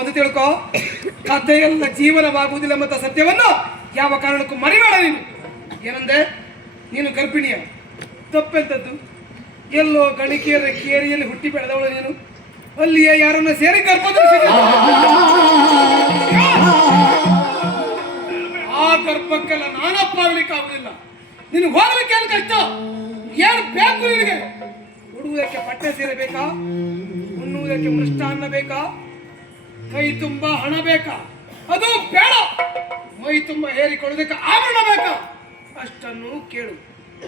ಒಂದು ತಿಳ್ಕೋ, ಕಥೆಯೆಲ್ಲ ಜೀವನವಾಗುವುದಿಲ್ಲ ಎಂಬ ಸತ್ಯವನ್ನು ಯಾವ ಕಾರಣಕ್ಕೂ ಮರಿಬೇಡ ನೀನು. ಏನಂದೆ? ನೀನು ಗರ್ಭಿಣಿಯ? ತಪ್ಪೆಂತದ್ದು? ಎಲ್ಲೋ ಗಣಿಕೆಯರ ಕೇರಿಯಲ್ಲಿ ಹುಟ್ಟಿ ಬೆಳೆದವಳು ನೀನು. ಅಲ್ಲಿಯೇ ಯಾರನ್ನ ಸೇರಿ ಗರ್ಭಧರಿಸಿದ? ಆ ಗರ್ಭಕ್ಕೆಲ್ಲ ನಾನಪ್ಪ ಆಗ್ಲಿಕ್ಕಾಗುದಿಲ್ಲ. ನೀನು ಹೋಗ್ಲಿಕ್ಕೆ ಏನು ಕಷ್ಟ? ಏನು ಬೇಕು ನಿನಗೆ? ಉಡುವುದಕ್ಕೆ ಪಟ್ಟೆ ಸೀರೆ ಬೇಕಾ? ಉಣ್ಣುವುದಕ್ಕೆ ಮೃಷ್ಟಾನ್ನ ಬೇಕಾ? ಕೈ ತುಂಬ ಹಣ ಬೇಕಾ? ಅದು ಬೇಡ. ಮೈ ತುಂಬ ಹೇರಿಕೊಳ್ಳುವುದಕ್ಕೆ ಆಭರಣ ಬೇಕಾ? ಅಷ್ಟನ್ನು ಕೇಳು.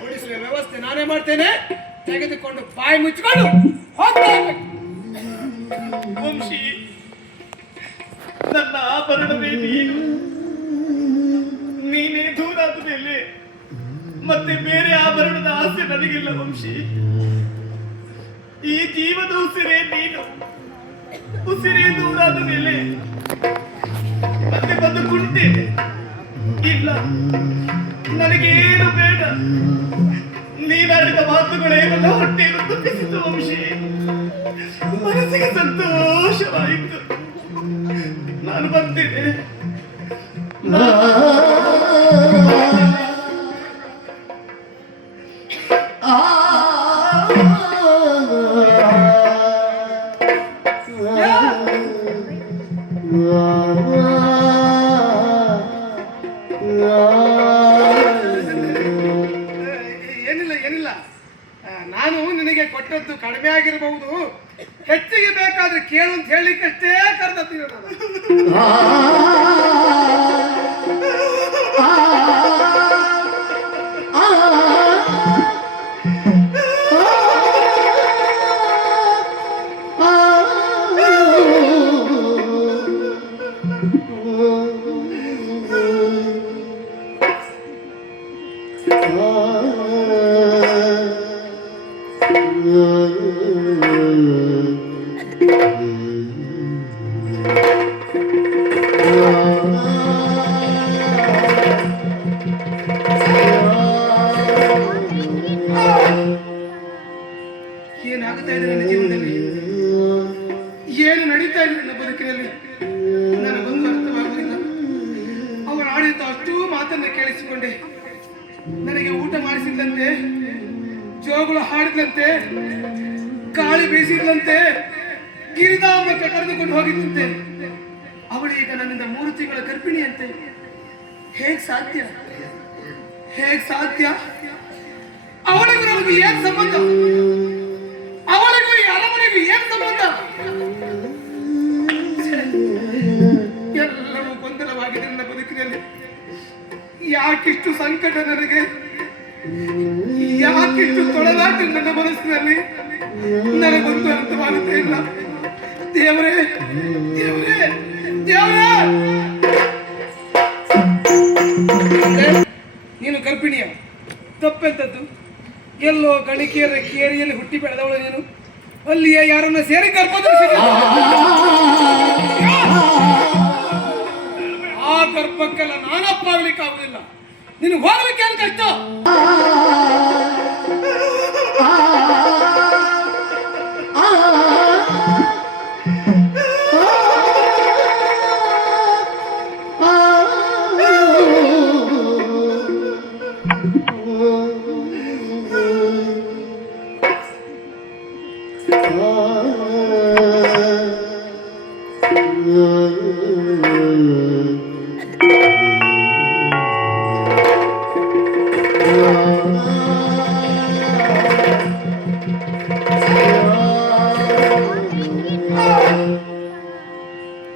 ಉಳಿಸುವ ವ್ಯವಸ್ಥೆ ನಾನೇ ಮಾಡ್ತೇನೆ. ತೆಗೆದುಕೊಂಡು ಬಾಯಿ ಮುಚ್ಚಿಕೊಂಡು ಹೋಗ್ತಾ ಇರ್ಬೇಕು. ವಂಶಿ, ನನ್ನ ಆಭರಣವೇ ನೀನು. ನೀನೇ ದೂರಾದ ಮೇಲೆ ಮತ್ತೆ ಬೇರೆ ಆಭರಣದ ಆಸೆ ನನಗಿಲ್ಲ ವಂಶಿ. ಈ ಜೀವದ ಉಸಿರೇ ನೀನು. ಉಸಿರೇ ದೂರಾದ ಮೇಲೆ ಮತ್ತೆ ಬದುಕುಂಟೇನೆ. ಇಲ್ಲ, ನನಗೇನು ಬೇಡ. ನೀನಾಡಿದ ಮಾತುಗಳೇ ನನ್ನ ಹೊಟ್ಟೆಯನ್ನು ತುಂಬಿಸಿತು ವಂಶಿ. ಮನಸ್ಸಿಗೆ ಸಂತೋಷವಾಯಿತು. ನಾನು ಬರ್ತೇನೆ. ಏನಿಲ್ಲ, ನಾನು ನಿನಗೆ ಕೊಟ್ಟದ್ದು ಕಡಿಮೆ ಆಗಿರಬಹುದು. ಹೆಚ್ಚಿಗೆ ಬೇಕಾದ್ರೆ ಕೇಳು ಅಂತ ಹೇಳಿಕಷ್ಟೇ ಕರೆದತ್ತೀನಿ ಏನಾಗುತ್ತಾ ಇದೆ ನನ್ನ ಜೀವನದಲ್ಲಿ? ಏನು ನಡೀತಾ ಇದೆ ನನ್ನ ಬದುಕಿನಲ್ಲಿ? ನನಗೊಂದು ಅರ್ಥವಾಗುವುದಿಲ್ಲ. ಅವರ ಆಡಳಿತ ಅಷ್ಟೂ ಮಾತನ್ನು ಕೇಳಿಸಿಕೊಂಡೆ. ನನಗೆ ಊಟ ಮಾಡಿಸಿದ್ದಂತೆ, ಜೋಗುಳ ಹಾಡಿದಂತೆ, ಗಾಳಿ ಬೀಸಿದ್ದಂತೆ, ಗಿರಿಧಾಮಕ್ಕೆ ಕರೆದುಕೊಂಡು ಹೋಗಿದ್ದಂತೆ. ಅವಳೀಗ ನನ್ನಿಂದ 3 ತಿಂಗಳ ಗರ್ಭಿಣಿಯಂತೆ. ಹೇಗ್ ಸಾಧ್ಯ? ಅವಳಿಗೂ ನನಗೂ ಏನ್ ಸಂಬಂಧ? ಅವಳಿಗೂ ಈ ಅರಮನೆಗೂ ಏನ್ ಸಂಬಂಧ? ಎಲ್ಲವೂ ಗೊಂದಲವಾಗಿದೆ ನನ್ನ ಬದುಕಿನಲ್ಲಿ. ಯಾಕಿಷ್ಟು ಸಂಕಟ ನನಗೆ? ಯಾಕಿಷ್ಟು ತೊಳಲಾಟ ನನ್ನ ಮನಸ್ಸಿನಲ್ಲಿ? ನನಗೊಂದು ಅರ್ಥವಾಗುತ್ತಾ ಇಲ್ಲ. ದೇವರೇ, ದೇವರೇ, ದೇವರೇ! ನೀನು ಗರ್ಭಿಣಿಯ? ತಪ್ಪೆಂತದ್ದು? ಎಲ್ಲೋ ಗಣಿಕೆಯರ ಕೇರಿಯಲ್ಲಿ ಹುಟ್ಟಿ ಬೆಳೆದವಳು ನೀನು. ಅಲ್ಲಿಯೇ ಯಾರನ್ನ ಸೇರಿ ಗರ್ಭಧರಿಸಿದ? ಆ ಗರ್ಭಕ್ಕೆಲ್ಲ ನಾನಪ್ಪ ಆಗ್ಲಿಕ್ಕಾಗುದಿಲ್ಲ. ನೀನು ಹೋಗ್ಲಿಕ್ಕೆ ಏನು ಕಷ್ಟ?